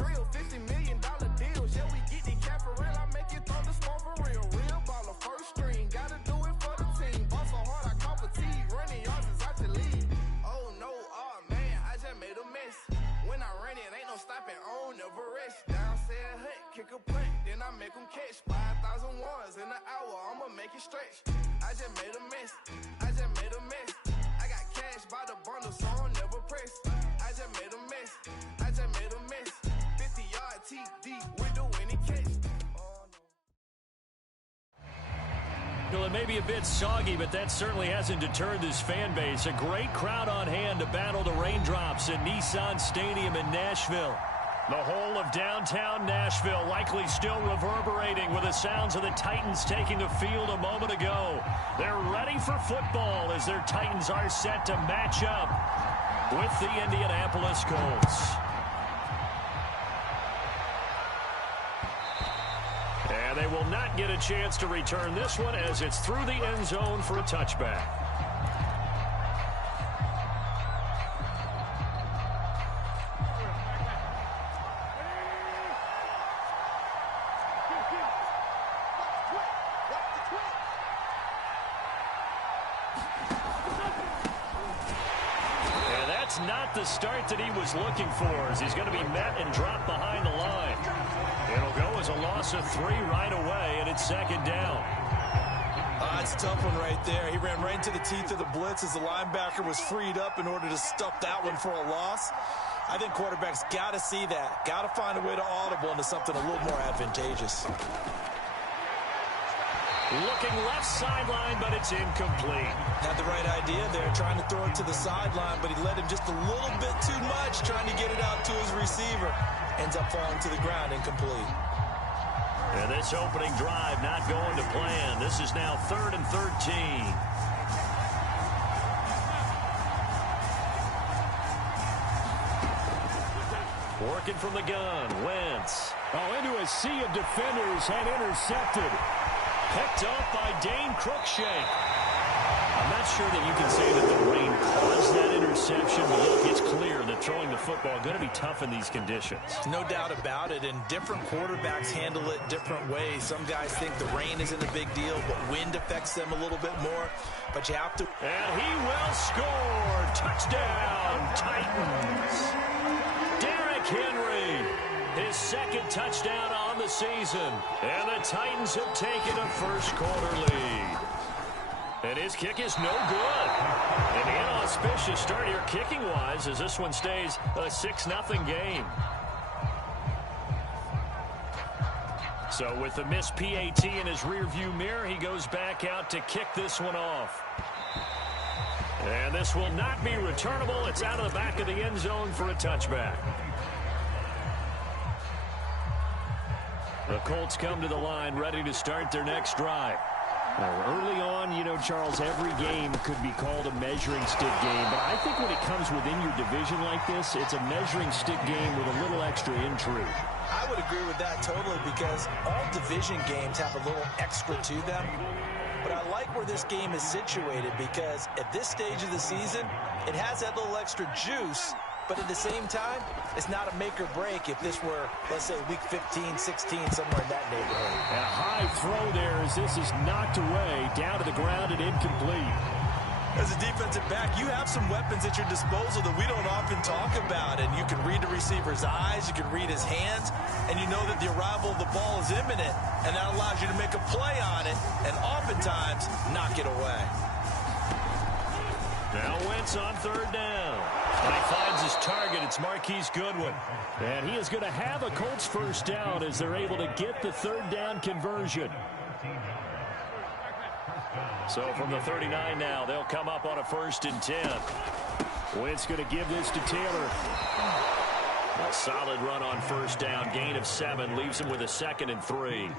drill, $50 million deals. Yeah, we get the cap for real. I make it throw the smoke for real. Real baller, first string. Gotta do it for the team. Ball so hard, I call fatigue. Running yards is out the league. Oh no, oh man, I just made a mess. When I run it, ain't no stopping on, never rest. Down said hut, kick a punt, then I make them catch. 5,000 ones in an hour, I'ma make it stretch. I just made a mess, I just made a mess. I got cash by the bundle, so I'm never pressed. I just made a mess, I just made a mess. 50-yard TD with the winning catch. Oh no. Well, it may be a bit soggy, but that certainly hasn't deterred this fan base. A great crowd on hand to battle the raindrops at Nissan Stadium in Nashville. The whole of downtown Nashville likely still reverberating with the sounds of the Titans taking the field a moment ago. They're ready for football as their Titans are set to match up with the Indianapolis Colts. And they will not get a chance to return this one as it's through the end zone for a touchback. And that's not the start that he was looking for, as he's going to be met and dropped behind the line. It'll go as a loss of 3 right away, and it's second down. It's a tough one right there. He ran right into the teeth of the blitz as the linebacker was freed up in order to stuff that one for a loss. I think quarterbacks got to see that. Got to find a way to audible into something a little more advantageous. Looking left sideline, but it's incomplete. Had the right idea there, trying to throw it to the sideline, but he led him just a little bit too much, trying to get it out to his receiver. Ends up falling to the ground, incomplete. And this opening drive not going to plan. This is now 3rd and 13. Working from the gun, Wentz. Oh, into a sea of defenders and intercepted. Picked up by Dane Cruikshank. I'm not sure that you can say that the rain caused that interception, but look, it's clear that throwing the football is going to be tough in these conditions. No doubt about it, and different quarterbacks handle it different ways. Some guys think the rain isn't a big deal, but wind affects them a little bit more. But you have to... And he will score. Touchdown, Titans. Derrick Henry, his second touchdown on the season. And the Titans have taken a first-quarter lead. And his kick is no good. And the inauspicious start here kicking-wise as this one stays a 6-0 game. So with the missed PAT in his rearview mirror, he goes back out to kick this one off. And this will not be returnable. It's out of the back of the end zone for a touchback. The Colts come to the line ready to start their next drive. Early on, you know, Charles, every game could be called a measuring stick game. But I think when it comes within your division like this, it's a measuring stick game with a little extra intrigue. I would agree with that totally because all division games have a little extra to them. But I like where this game is situated because at this stage of the season, it has that little extra juice. But at the same time, it's not a make or break if this were, let's say, week 15, 16, somewhere in that neighborhood. And a high throw there as this is knocked away, down to the ground and incomplete. As a defensive back, you have some weapons at your disposal that we don't often talk about. And you can read the receiver's eyes, you can read his hands, and you know that the arrival of the ball is imminent. And that allows you to make a play on it and oftentimes knock it away. Now Wentz on 3rd down. And he finds his target. It's Marquise Goodwin. And he is going to have a Colts first down as they're able to get the 3rd down conversion. So from the 39 now, they'll come up on a 1st and 10. Wentz going to give this to Taylor. A solid run on 1st down. Gain of 7 leaves him with a 2nd and 3.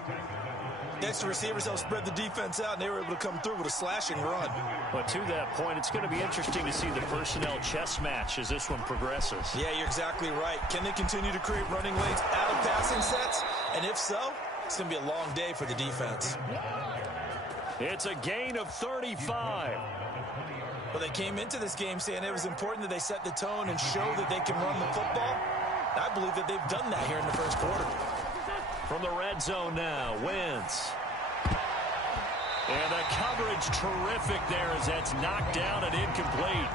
Next, the receivers help spread the defense out, and they were able to come through with a slashing run. But to that point, it's going to be interesting to see the personnel chess match as this one progresses. Yeah, you're exactly right. Can they continue to create running lanes out of passing sets? And if so, it's going to be a long day for the defense. It's a gain of 35. Well, they came into this game saying it was important that they set the tone and show that they can run the football. I believe that they've done that here in the first quarter. From the red zone now, Wentz. And the coverage terrific there as that's knocked down and incomplete.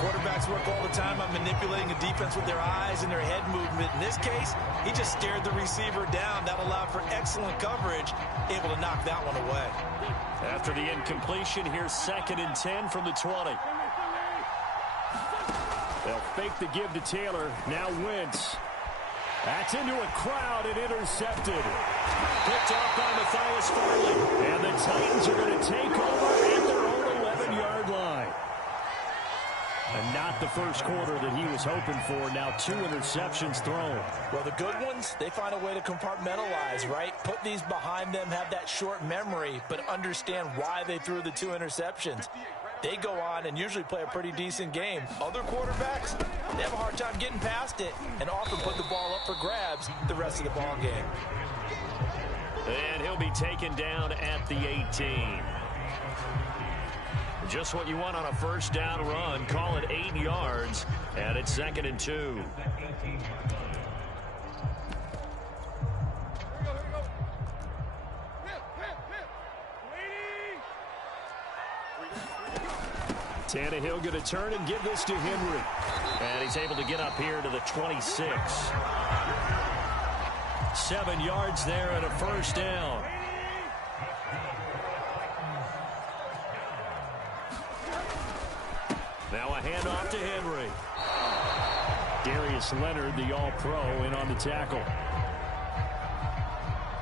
Quarterbacks work all the time on manipulating a defense with their eyes and their head movement. In this case, he just stared the receiver down. That allowed for excellent coverage, able to knock that one away. After the incompletion, here's 2nd and 10 from the 20. They'll fake the give to Taylor. Now Wentz. That's into a crowd and intercepted. Picked off by Matthias Farley. And the Titans are going to take over at their own 11-yard line. And not the first quarter that he was hoping for. Now 2 interceptions thrown. Well, the good ones, they find a way to compartmentalize, right? Put these behind them, have that short memory, but understand why they threw the 2 interceptions. They go on and usually play a pretty decent game. Other quarterbacks, they have a hard time getting past it and often put the ball up for grabs the rest of the ball game. And he'll be taken down at the 18. Just what you want on a first down run. Call it 8 yards, and it's 2nd and 2. Tannehill going to turn and give this to Henry. And he's able to get up here to the 26. 7 yards there and a first down. Now a handoff to Henry. Darius Leonard, the All-Pro, in on the tackle.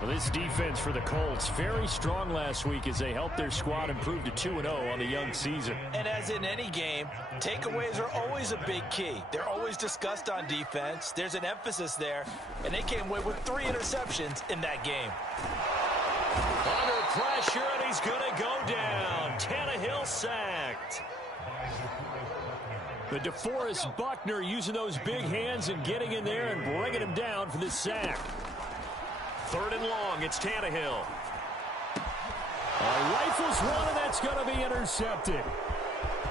Well, this defense for the Colts, very strong last week as they helped their squad improve to 2-0 on the young season. And as in any game, takeaways are always a big key. They're always discussed on defense. There's an emphasis there, and they came away with 3 interceptions in that game. Under pressure, and he's going to go down. Tannehill sacked. But DeForest Buckner using those big hands and getting in there and bringing him down for this sack. 3rd and long, it's Tannehill. Rifles one, and that's going to be intercepted.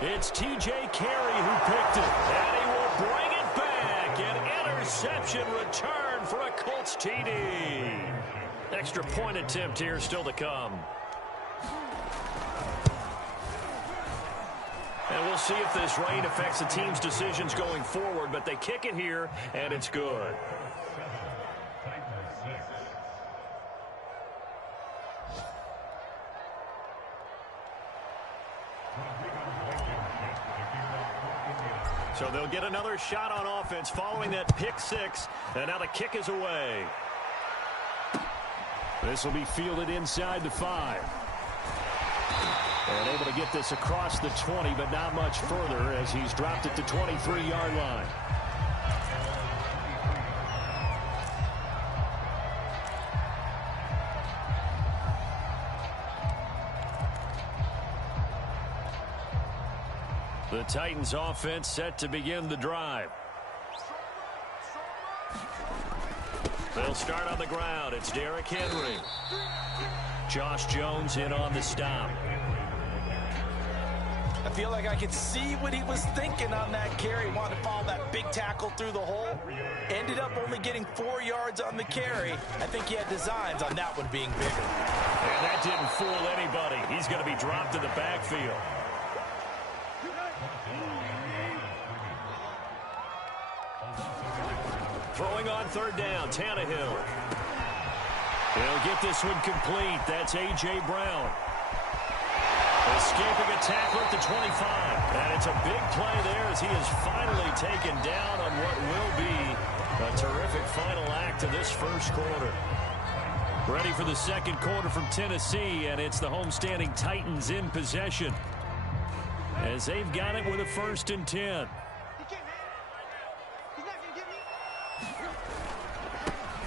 It's T.J. Carey who picked it, and he will bring it back. An interception return for a Colts TD. Extra point attempt here still to come. And we'll see if this rain affects the team's decisions going forward, but they kick it here, and it's good. So they'll get another shot on offense following that pick 6, and now the kick is away. This will be fielded inside the 5. And able to get this across the 20, but not much further as he's dropped it to 23-yard line. The Titans offense set to begin the drive. They'll start on the ground. It's Derrick Henry. Josh Jones in on the stop. I feel like I could see what he was thinking on that carry. Wanted to follow that big tackle through the hole. Ended up only getting 4 yards on the carry. I think he had designs on that one being bigger. And that didn't fool anybody. He's going to be dropped in the backfield. Throwing on 3rd down, Tannehill. He'll get this one complete. That's A.J. Brown. Escaping a tackle at the 25. And it's a big play there as he is finally taken down on what will be a terrific final act of this first quarter. Ready for the second quarter from Tennessee, and it's the homestanding Titans in possession as they've got it with a 1st and 10.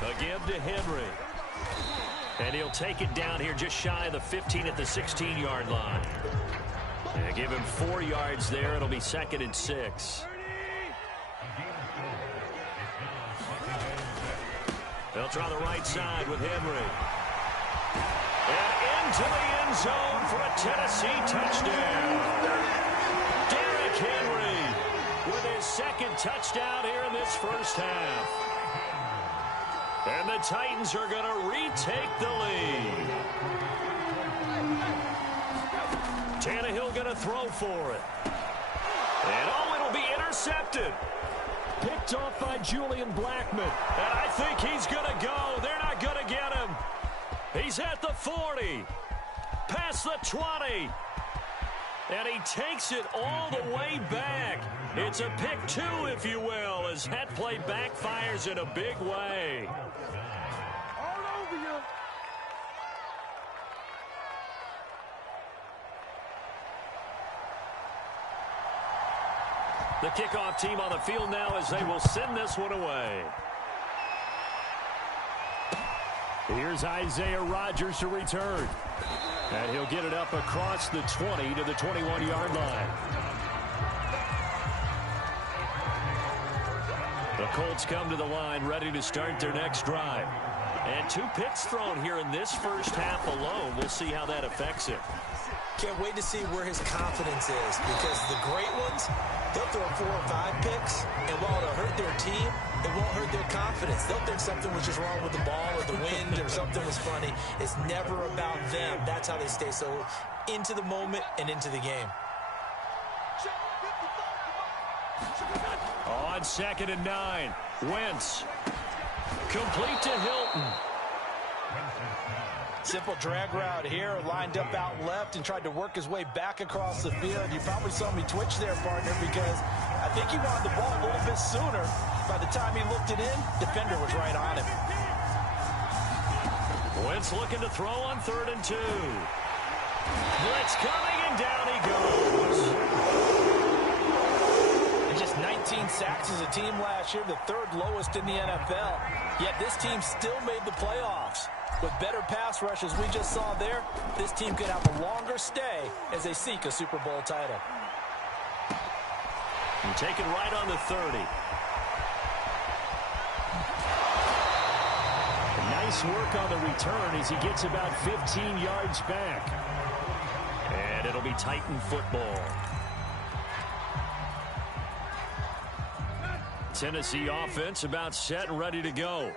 A give to Henry. And he'll take it down here just shy of the 15 at the 16-yard line. And give him 4 yards there. It'll be 2nd and 6. They'll try the right side with Henry. And into the end zone for a Tennessee touchdown. Derrick Henry with his his second touchdown here in this first half. And the Titans are going to retake the lead. Tannehill going to throw for it. And it'll be intercepted. Picked off by Julian Blackman. And I think he's going to go. They're not going to get him. He's at the 40. Past the 20. And he takes it all the way back. It's a pick two, if you will, as that play backfires in a big way. All over you. The kickoff team on the field now as they will send this one away. Here's Isaiah Rodgers to return. And he'll get it up across the 20 to the 21-yard line. The Colts come to the line ready to start their next drive. And 2 picks thrown here in this first half alone. We'll see how that affects it. Can't wait to see where his confidence is, because the great ones, they'll throw 4 or 5 picks, and while it'll hurt their team, it won't hurt their confidence. They'll think something was just wrong with the ball or the wind or something was funny. It's never about them. That's how they stay so into the moment and into the game. On 2nd and 9, Wentz. Complete to Hilton. Simple drag route here, lined up out left and tried to work his way back across the field. You probably saw me twitch there, partner, because I think he wanted the ball a little bit sooner. By the time he looked it in, defender was right on him. Wentz looking to throw on 3rd and 2. Blitz coming, and down he goes. And just 19 sacks as a team last year, the 3rd lowest in the NFL. Yet this team still made the playoffs. With better pass rush, as we just saw there, this team could have a longer stay as they seek a Super Bowl title. And taken right on the 30. Nice work on the return as he gets about 15 yards back. And it'll be Titan football. Tennessee offense about set and ready to go.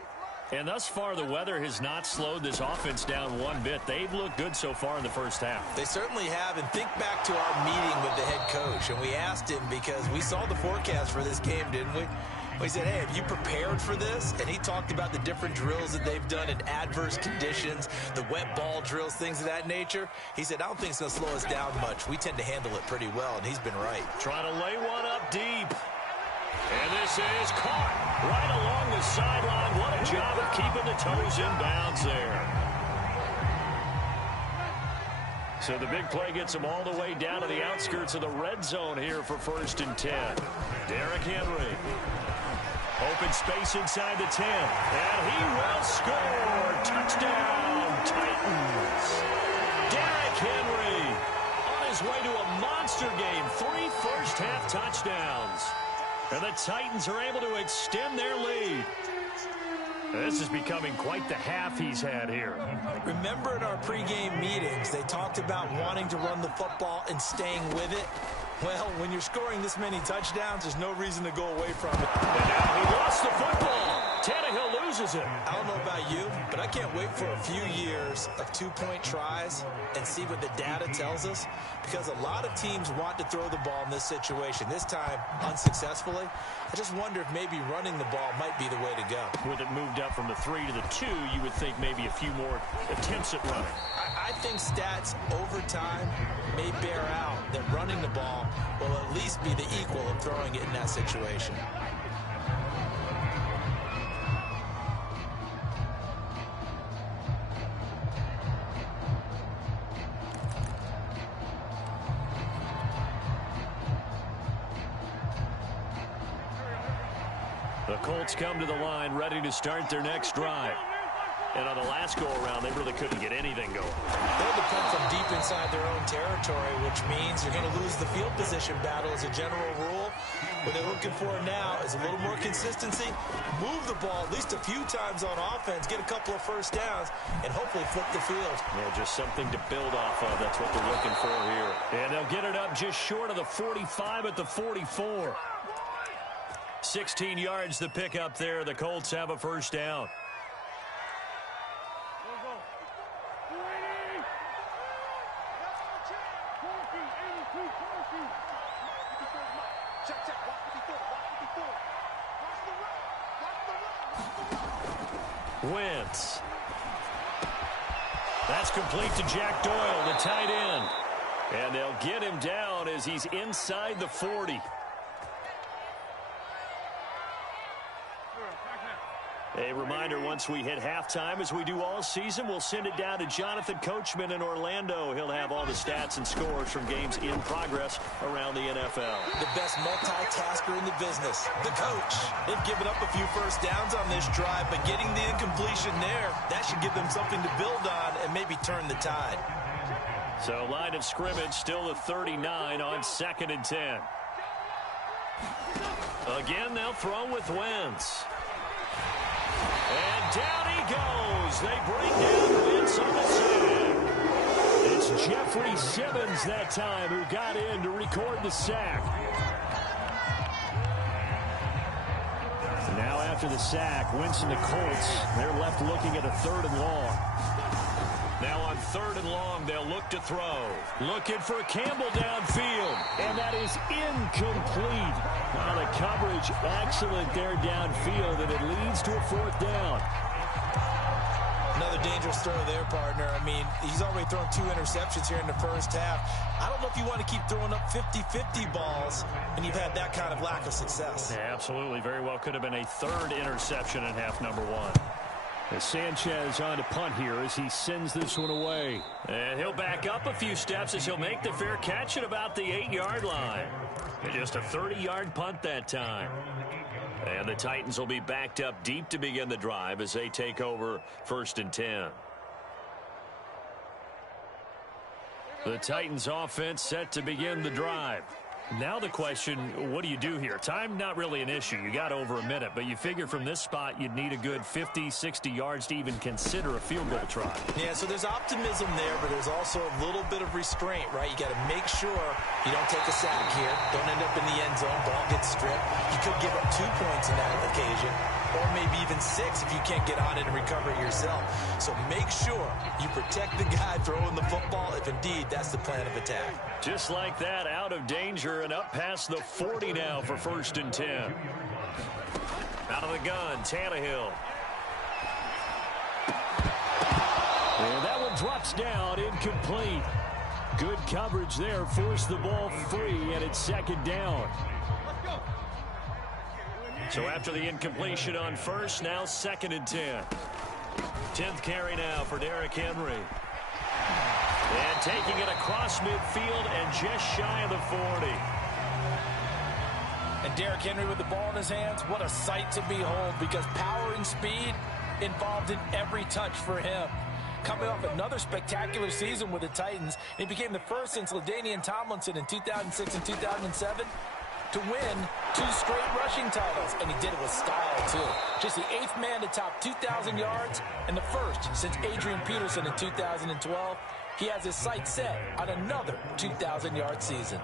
And thus far, the weather has not slowed this offense down one bit. They've looked good so far in the first half. They certainly have. And think back to our meeting with the head coach. And we asked him, because we saw the forecast for this game, didn't we? We said, hey, have you prepared for this? And he talked about the different drills that they've done in adverse conditions, the wet ball drills, things of that nature. He said, I don't think it's going to slow us down much. We tend to handle it pretty well, and he's been right. Trying to lay one up deep. And this is caught right along the sideline. What a job of keeping the toes in bounds there. So the big play gets him all the way down to the outskirts of the red zone here for 1st and 10. Derrick Henry. Open space inside the 10. And he will score. Touchdown, Titans. Derrick Henry on his way to a monster game. 3 first-half touchdowns. And the Titans are able to extend their lead. This is becoming quite the half he's had here. Remember in our pregame meetings, they talked about wanting to run the football and staying with it? Well, when you're scoring this many touchdowns, there's no reason to go away from it. And now he lost the football. Tannehill loses it. I don't know about you, but I can't wait for a few years of 2-point tries and see what the data tells us, because a lot of teams want to throw the ball in this situation, this time unsuccessfully. I just wonder if maybe running the ball might be the way to go. With it moved up from the 3 to the 2, you would think maybe a few more attempts at running. I think stats over time may bear out that running the ball will at least be the equal of throwing it in that situation. The Colts come to the line ready to start their next drive. And on the last go-around, they really couldn't get anything going. They'll defend from deep inside their own territory, which means you're going to lose the field position battle as a general rule. What they're looking for now is a little more consistency, move the ball at least a few times on offense, get a couple of first downs, and hopefully flip the field. Yeah, just something to build off of. That's what they're looking for here. And they'll get it up just short of the 45 at the 44. 16 yards the pickup there. The Colts have a first down. Wentz. That's complete to Jack Doyle, the tight end. And they'll get him down as he's inside the 40. A reminder, once we hit halftime, as we do all season, we'll send it down to Jonathan Coachman in Orlando. He'll have all the stats and scores from games in progress around the NFL. The best multitasker in the business, the coach. They've given up a few first downs on this drive, but getting the incompletion there, that should give them something to build on and maybe turn the tide. So line of scrimmage still the 39 on 2nd and 10. Again, they'll throw with Wentz. And down he goes. They bring down Wentz on the sack. It's Jeffrey Simmons that time who got in to record the sack. Now after the sack, Wentz and the Colts, they're left looking at a 3rd and long. Now on 3rd and long, they'll look to throw. Looking for Campbell downfield. And that is incomplete. Now the coverage excellent there downfield, and it leads to a 4th down. Another dangerous throw there, partner. I mean, he's already thrown 2 interceptions here in the first half. I don't know if you want to keep throwing up 50-50 balls, and you've had that kind of lack of success. Yeah, absolutely. Very well could have been a 3rd interception in half number 1. As Sanchez on to punt here as he sends this one away. And he'll back up a few steps as he'll make the fair catch at about the 8-yard line. And just a 30-yard punt that time. And the Titans will be backed up deep to begin the drive as they take over 1st and 10. The Titans offense set to begin the drive. Now the question, what do you do here? Time, not really an issue. You got over a minute, but you figure from this spot you'd need a good 50, 60 yards to even consider a field goal try. Yeah, so there's optimism there, but there's also a little bit of restraint, right? You got to make sure you don't take a sack here. Don't end up in the end zone. Ball gets stripped. You could give up 2 points in that occasion, or maybe even 6 if you can't get on it and recover it yourself. So make sure you protect the guy throwing the football if indeed that's the plan of attack. Just like that, out of danger and up past the 40 now for 1st and 10. Out of the gun, Tannehill. And that one drops down, incomplete. Good coverage there, forced the ball free, and it's 2nd down. So after the incompletion on 1st, now 2nd and 10. 10th carry now for Derrick Henry. And taking it across midfield and just shy of the 40. And Derrick Henry with the ball in his hands, what a sight to behold, because power and speed involved in every touch for him. Coming off another spectacular season with the Titans, he became the first since LaDainian Tomlinson in 2006 and 2007 to win 2 straight rushing titles, and he did it with style, too. Just the 8th man to top 2,000 yards and the first since Adrian Peterson in 2012. He has his sights set on another 2,000-yard season.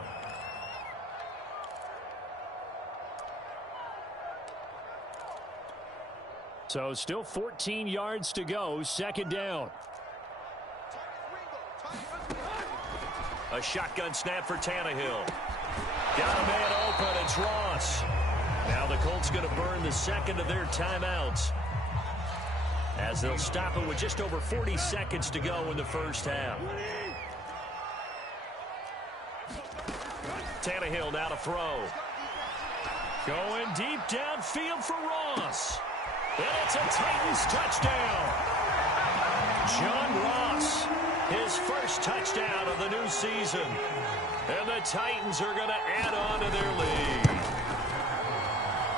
So still 14 yards to go, 2nd down. A shotgun snap for Tannehill. Got a man open, it's Ross. Now the Colts going to burn the 2nd of their timeouts, as they'll stop it with just over 40 seconds to go in the first half. Tannehill now to throw. Going deep downfield for Ross. And it's a Titans touchdown. John Ross, his first touchdown of the new season. And the Titans are going to add on to their lead.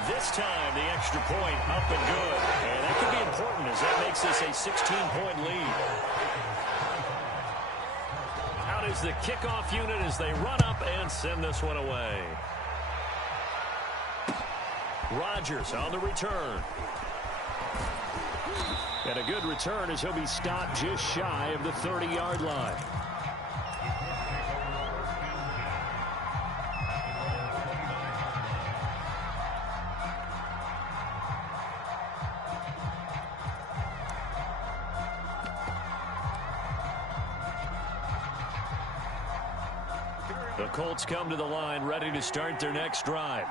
This time, the extra point up and good. And that could be important, as that makes this a 16-point lead. Out is the kickoff unit as they run up and send this one away. Rodgers on the return. And a good return as he'll be stopped just shy of the 30-yard line. The Colts come to the line, ready to start their next drive.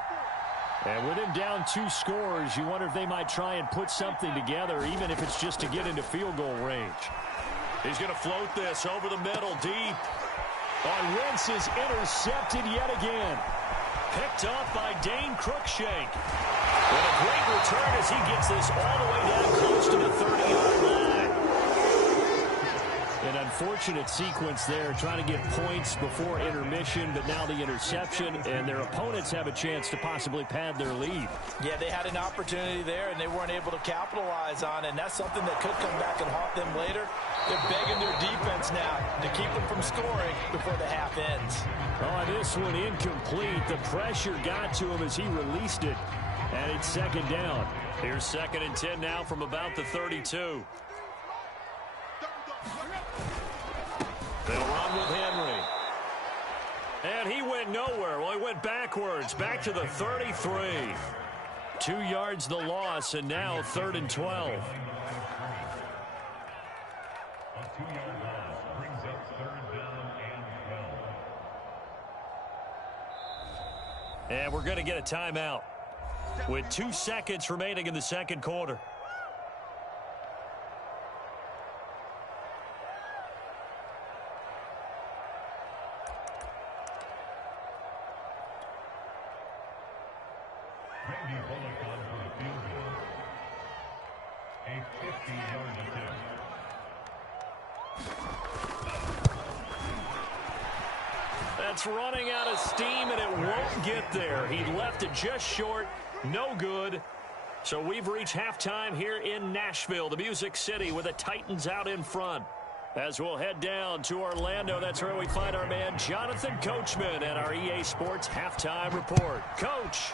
And with him down 2 scores, you wonder if they might try and put something together, even if it's just to get into field goal range. He's going to float this over the middle, deep. On Wentz is intercepted yet again. Picked off by Dane Cruikshank. And a great return as he gets this all the way down close to the 30-yard line. An unfortunate sequence there, trying to get points before intermission, but now the interception, and their opponents have a chance to possibly pad their lead. Yeah, they had an opportunity there, and they weren't able to capitalize on it, and that's something that could come back and haunt them later. They're begging their defense now to keep them from scoring before the half ends. Oh, this one incomplete. The pressure got to him as he released it, and it's second down. Here's 2nd and 10 now from about the 32. They'll run with Henry. And he went nowhere. Well, he went backwards, back to the 33. 2 yards the loss, and now 3rd and 12. And we're going to get a timeout with 2 seconds remaining in the second quarter. That's running out of steam, and it won't get there. He left it just short. No good. So we've reached halftime here in Nashville, the Music City, with the Titans out in front. As we'll head down to Orlando, that's where we find our man Jonathan Coachman at our EA Sports Halftime Report. Coach.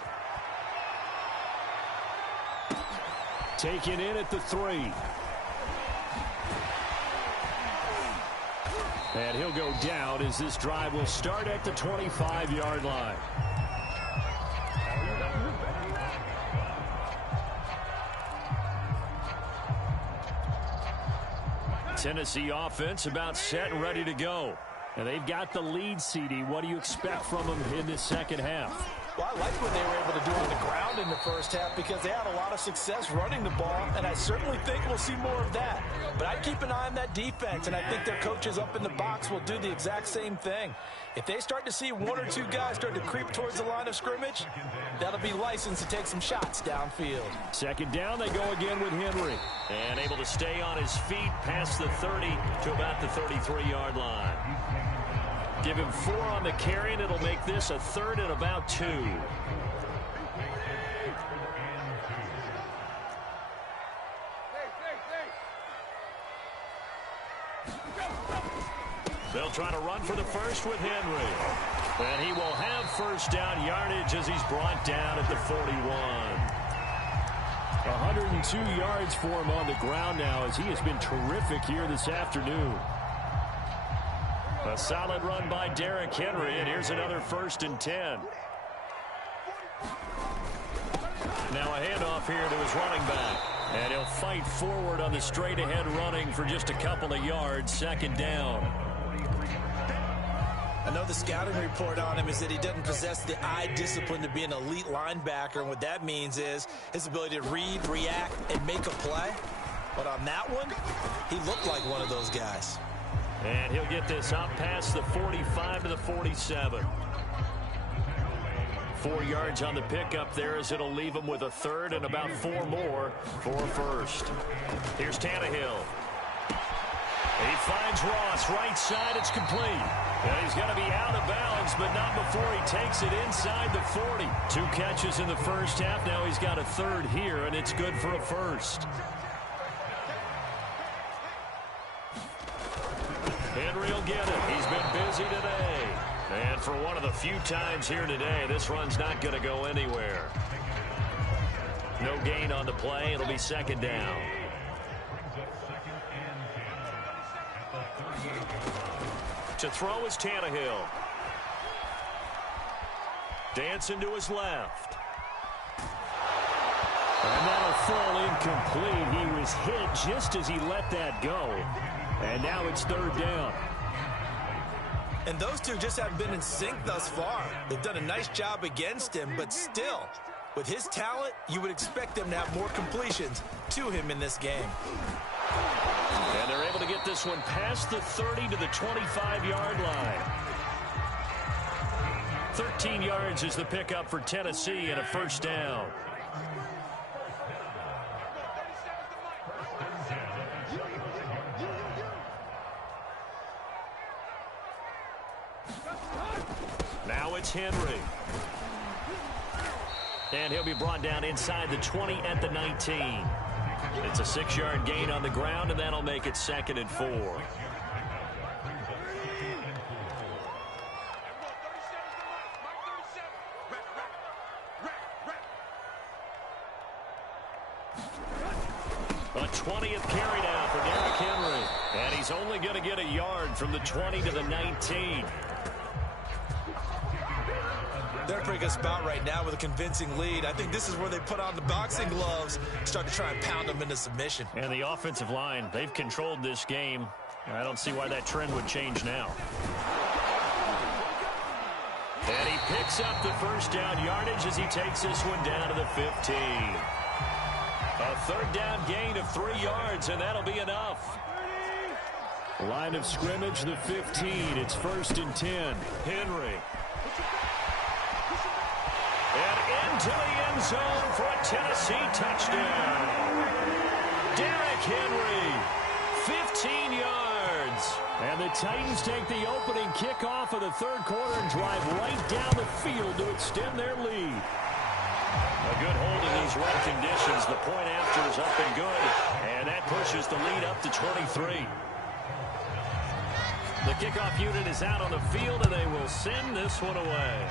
Taken in at the 3. And he'll go down as this drive will start at the 25-yard line. Tennessee offense about set and ready to go. And they've got the lead, CD. What do you expect from them in this second half? Well, I like what they were able to do on the ground in the first half because they had a lot of success running the ball, and I certainly think we'll see more of that. But I'd keep an eye on that defense, and I think their coaches up in the box will do the exact same thing. If they start to see 1 or 2 guys start to creep towards the line of scrimmage, that'll be licensed to take some shots downfield. Second down, they go again with Henry. And able to stay on his feet past the 30 to about the 33-yard line. Give him 4 on the carry, and it'll make this a 3rd and about 2. They'll try to run for the first with Henry. And he will have first down yardage as he's brought down at the 41. 102 yards for him on the ground now as he has been terrific here this afternoon. A solid run by Derrick Henry, and here's another 1st and 10. Now a handoff here to his running back. And he'll fight forward on the straight-ahead running for just a couple of yards. Second down. I know the scouting report on him is that he doesn't possess the eye discipline to be an elite linebacker, and what that means is his ability to read, react, and make a play. But on that one, he looked like one of those guys. And he'll get this up past the 45 to the 47. 4 yards on the pickup there as it'll leave him with a 3rd and about 4 more for first. Here's Tannehill. He finds Ross, right side, it's complete. And he's going to be out of bounds, but not before he takes it inside the 40. 2 catches in the first half, now he's got a 3rd here, and it's good for a first. Henry will get it. He's been busy today. And for one of the few times here today, this run's not going to go anywhere. No gain on the play. It'll be second down. To throw is Tannehill. Dancing to his left. And that'll fall incomplete. He was hit just as he let that go. And now it's 3rd down. And those two just haven't been in sync thus far. They've done a nice job against him, but still, with his talent, you would expect them to have more completions to him in this game. And they're able to get this one past the 30 to the 25-yard line. 13 yards is the pickup for Tennessee and a first down. Now it's Henry. And he'll be brought down inside the 20 at the 19. It's a 6-yard gain on the ground, and that'll make it 2nd and 4. A 20th carry now for Derrick Henry. And he's only going to get a yard from the 20 to the 19. They're in a pretty good spot right now with a convincing lead. I think this is where they put on the boxing gloves, start to try and pound them into submission. And the offensive line, they've controlled this game. I don't see why that trend would change now. And he picks up the first down yardage as he takes this one down to the 15. A 3rd down gain of 3 yards, and that'll be enough. Line of scrimmage, the 15. It's 1st and 10. Henry. And into the end zone for a Tennessee touchdown. Derrick Henry, 15 yards. And the Titans take the opening kickoff of the 3rd quarter and drive right down the field to extend their lead. A good hold in these wet conditions. The point after is up and good. And that pushes the lead up to 23. The kickoff unit is out on the field, and they will send this one away.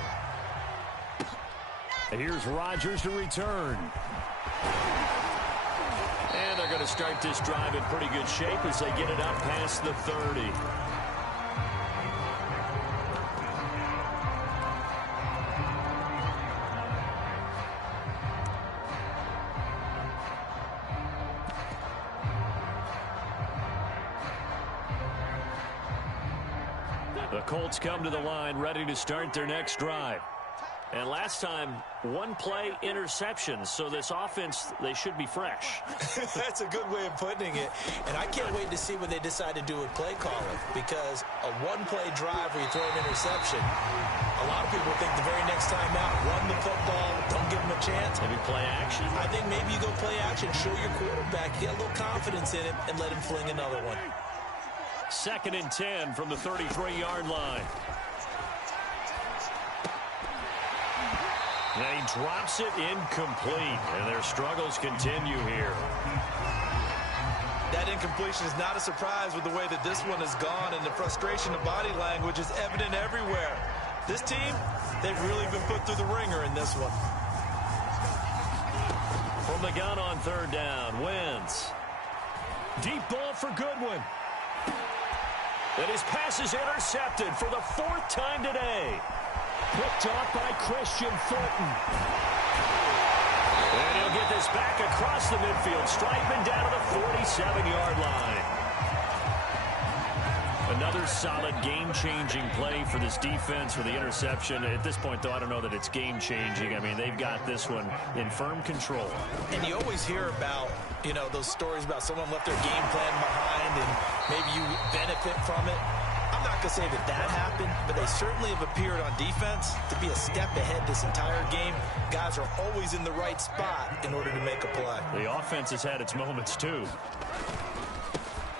Here's Rodgers to return. And they're going to start this drive in pretty good shape as they get it up past the 30. The Colts come to the line ready to start their next drive. And last time, 1-play interception. So this offense, they should be fresh. That's a good way of putting it. And I can't wait to see what they decide to do with play calling. Because a 1-play drive where you throw an interception, a lot of people think the very next time out, run the football, don't give them a chance. Maybe play action? I think maybe you go play action, show your quarterback, get a little confidence in him, and let him fling another one. 2nd and 10 from the 33-yard line. And he drops it incomplete, and their struggles continue here. That incompletion is not a surprise with the way that this one has gone, and the frustration of body language is evident everywhere. This team, they've really been put through the ringer in this one. From the gun on 3rd down, Wentz. Deep ball for Goodwin. And his pass is intercepted for the 4th time today. Picked off by Christian Fulton. And he'll get this back across the midfield. Strikeman down to the 47-yard line. Another solid game-changing play for this defense with the interception. At this point, though, I don't know that it's game-changing. I mean, they've got this one in firm control. And you always hear about, you know, those stories about someone left their game plan behind and maybe you benefit from it. I'm not going to say that that happened, but they certainly have appeared on defense to be a step ahead this entire game. Guys are always in the right spot in order to make a play. The offense has had its moments, too.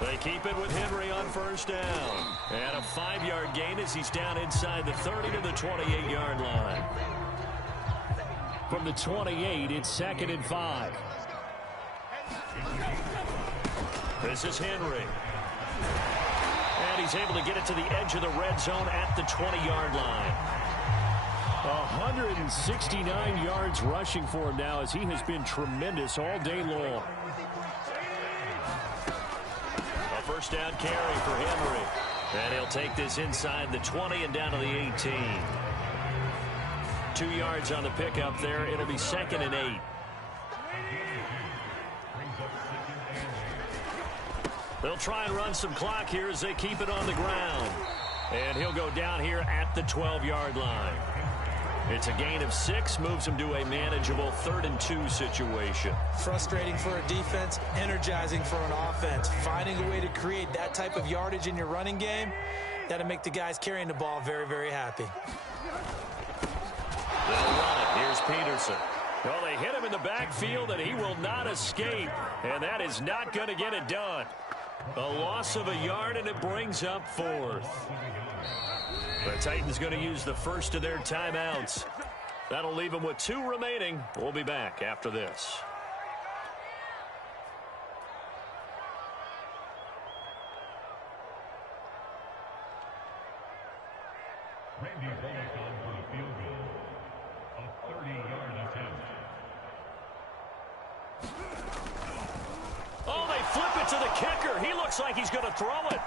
They keep it with Henry on 1st down. And a 5-yard gain as he's down inside the 30 to the 28-yard line. From the 28, it's 2nd and 5. This is Henry. And he's able to get it to the edge of the red zone at the 20-yard line. 169 yards rushing for him now as he has been tremendous all day long. A 1st down carry for Henry. And he'll take this inside the 20 and down to the 18. 2 yards on the pickup there. It'll be 2nd and 8. They'll try and run some clock here as they keep it on the ground. And he'll go down here at the 12-yard line. It's a gain of 6, moves him to a manageable 3rd and 2 situation. Frustrating for a defense, energizing for an offense. Finding a way to create that type of yardage in your running game, that'll make the guys carrying the ball very, very happy. They'll run it. Here's Peterson. Well, they hit him in the backfield, and he will not escape. And that is not going to get it done. A loss of a yard, and it brings up 4th. The Titans going to use the first of their timeouts. That'll leave them with 2 remaining. We'll be back after this. Oh, they flip it to the kicker. He looks like he's going to throw it.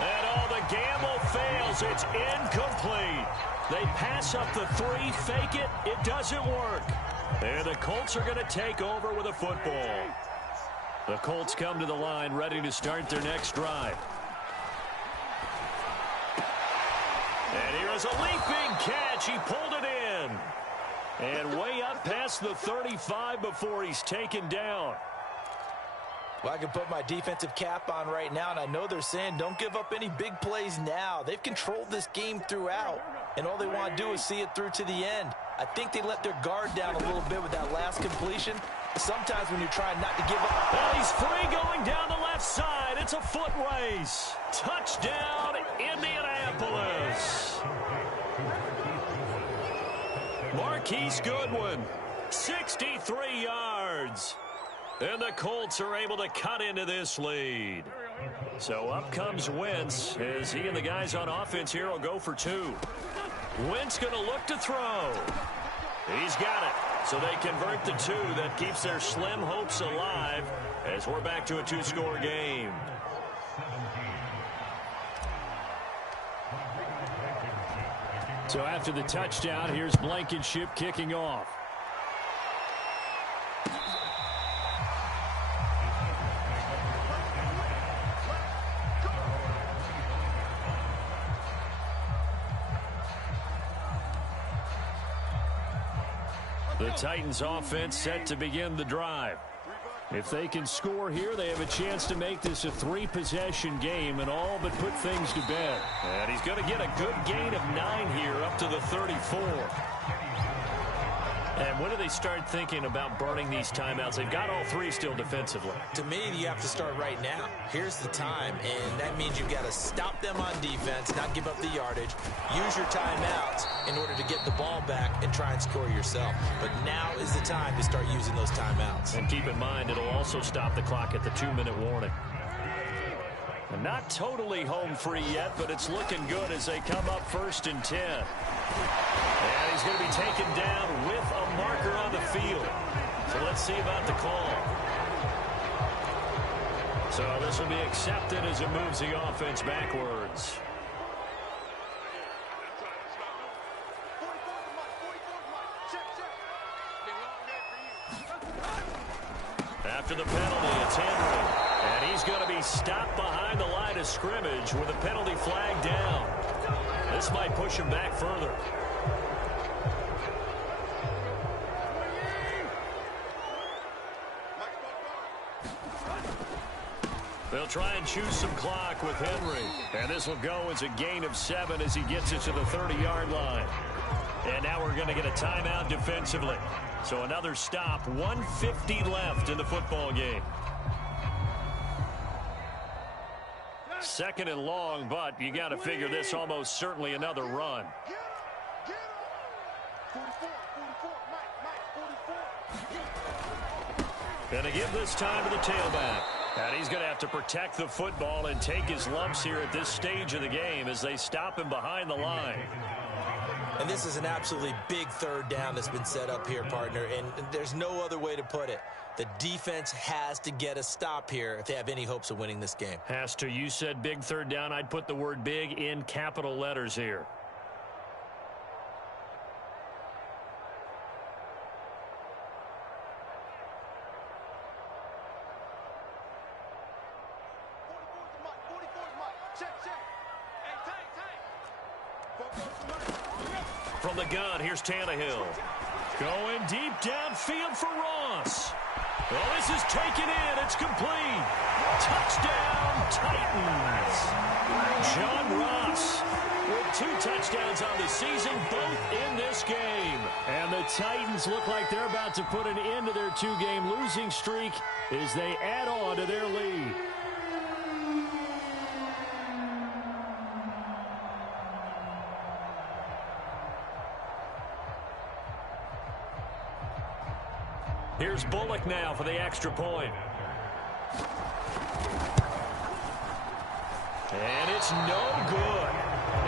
And the gamble fails. It's incomplete. They pass up the 3, fake it. It doesn't work. And the Colts are going to take over with a football. The Colts come to the line ready to start their next drive. And here is a leaping catch. He pulled it in. And way up past the 35 before he's taken down. Well, I can put my defensive cap on right now, and I know they're saying don't give up any big plays now. They've controlled this game throughout, and all they want to do is see it through to the end. I think they let their guard down a little bit with that last completion. Sometimes when you're trying not to give up. Well, he's free going down the left side. It's a foot race. Touchdown, Indianapolis. Marquise Goodwin, 63 yards. And the Colts are able to cut into this lead. So up comes Wentz as he and the guys on offense here will go for 2. Wentz going to look to throw. He's got it. So they convert the 2. That keeps their slim hopes alive as we're back to a 2-score game. So after the touchdown, here's Blankenship kicking off. The Titans offense set to begin the drive. If they can score here, they have a chance to make this a 3-possession game and all but put things to bed. And he's going to get a good gain of 9 here up to the 34. And when do they start thinking about burning these timeouts? They've got all 3 still defensively. To me, you have to start right now. Here's the time, and that means you've got to stop them on defense, not give up the yardage, use your timeouts in order to get the ball back and try and score yourself. But now is the time to start using those timeouts. And keep in mind, it'll also stop the clock at the 2-minute warning. And not totally home free yet, but it's looking good as they come up 1st and 10. And he's going to be taken down with a marker on the field. So let's see about the call. So this will be accepted as it moves the offense backwards. After the penalty, it's Henry. And he's going to be stopped behind the line of scrimmage with a penalty flag down. This might push him back further. They'll try and choose some clock with Henry. And this will go as a gain of 7 as he gets it to the 30-yard line. And now we're going to get a timeout defensively. So another stop, 1:50 left in the football game. 2nd and long, but you got to figure this almost certainly another run. Gonna give this time to the tailback. And he's going to have to protect the football and take his lumps here at this stage of the game as they stop him behind the line. And this is an absolutely big 3rd down that's been set up here, partner, and there's no other way to put it. The defense has to get a stop here if they have any hopes of winning this game. Has to. You said big 3rd down. I'd put the word big in capital letters here. Check. From the gun, here's Tannehill. Going deep downfield for Ross. Well, this is taken in. It's complete. Touchdown, Titans. John Ross with 2 touchdowns on the season, both in this game. And the Titans look like they're about to put an end to their 2-game losing streak as they add on to their lead. Here's Bullock now for the extra point. And it's no good.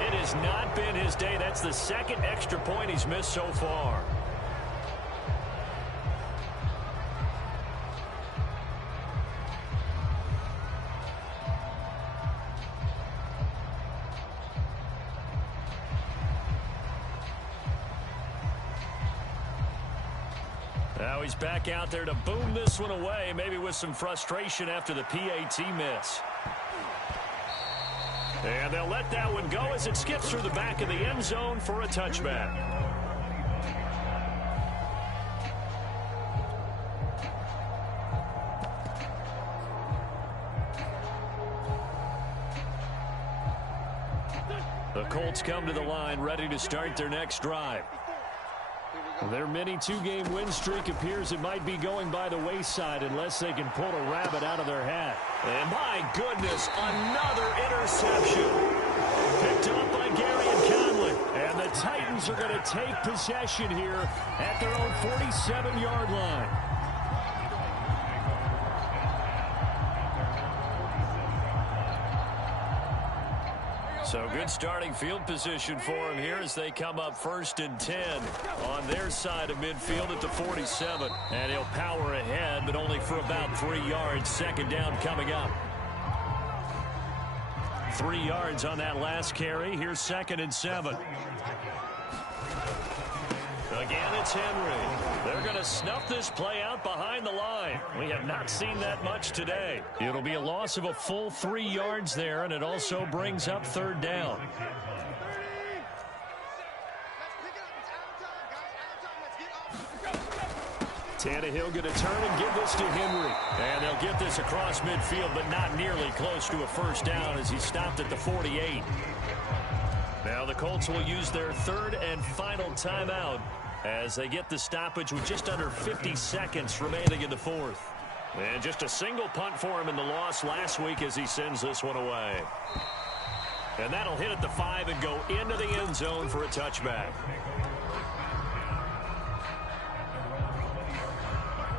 It has not been his day. That's the second extra point he's missed so far. Now he's back out there to boom this one away, maybe with some frustration after the PAT miss. And they'll let that one go as it skips through the back of the end zone for a touchback. The Colts come to the line, ready to start their next drive. Their mini 2-game win streak appears it might be going by the wayside unless they can pull a rabbit out of their hat. And my goodness, another interception. Picked up by Gary and Conley. And the Titans are going to take possession here at their own 47-yard line. So good starting field position for him here as they come up 1st and 10 on their side of midfield at the 47. And he'll power ahead, but only for about 3 yards. 2nd down coming up. 3 yards on that last carry. Here's 2nd and 7. Again, it's Henry. They're going to snuff this play out behind the line. We have not seen that much today. It'll be a loss of a full 3 yards there, and it also brings up 3rd down. Tannehill going to turn and give this to Henry. And they'll get this across midfield, but not nearly close to a 1st down as he stopped at the 48. Now the Colts will use their 3rd and final timeout as they get the stoppage with just under 50 seconds remaining in the 4th. And just a single punt for him in the loss last week as he sends this one away. And that'll hit at the 5 and go into the end zone for a touchback.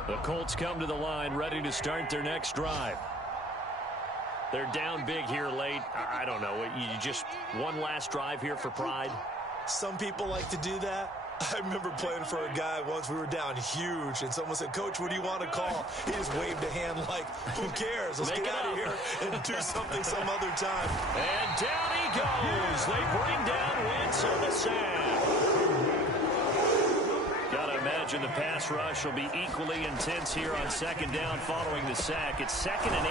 The Colts come to the line ready to start their next drive. They're down big here late. I don't know. You just one last drive here for pride? Some people like to do that. I remember playing for a guy once. We were down huge, and someone said, "Coach, what do you want to call?" He just waved a hand like, who cares? Let's get out of here and do something some other time. And down he goes. They bring down Wentz on the sack. Got to imagine the pass rush will be equally intense here on 2nd down following the sack. It's 2nd and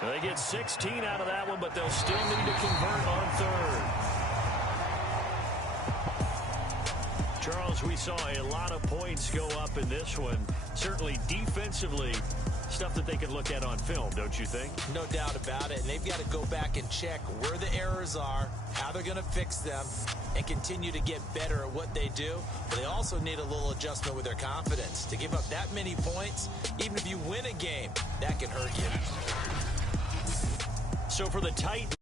18. They get 16 out of that one, but they'll still need to convert on 3rd. Charles, we saw a lot of points go up in this one. Certainly defensively, stuff that they can look at on film, don't you think? No doubt about it. And they've got to go back and check where the errors are, how they're going to fix them, and continue to get better at what they do. But they also need a little adjustment with their confidence. To give up that many points, even if you win a game, that can hurt you. So for the Titans.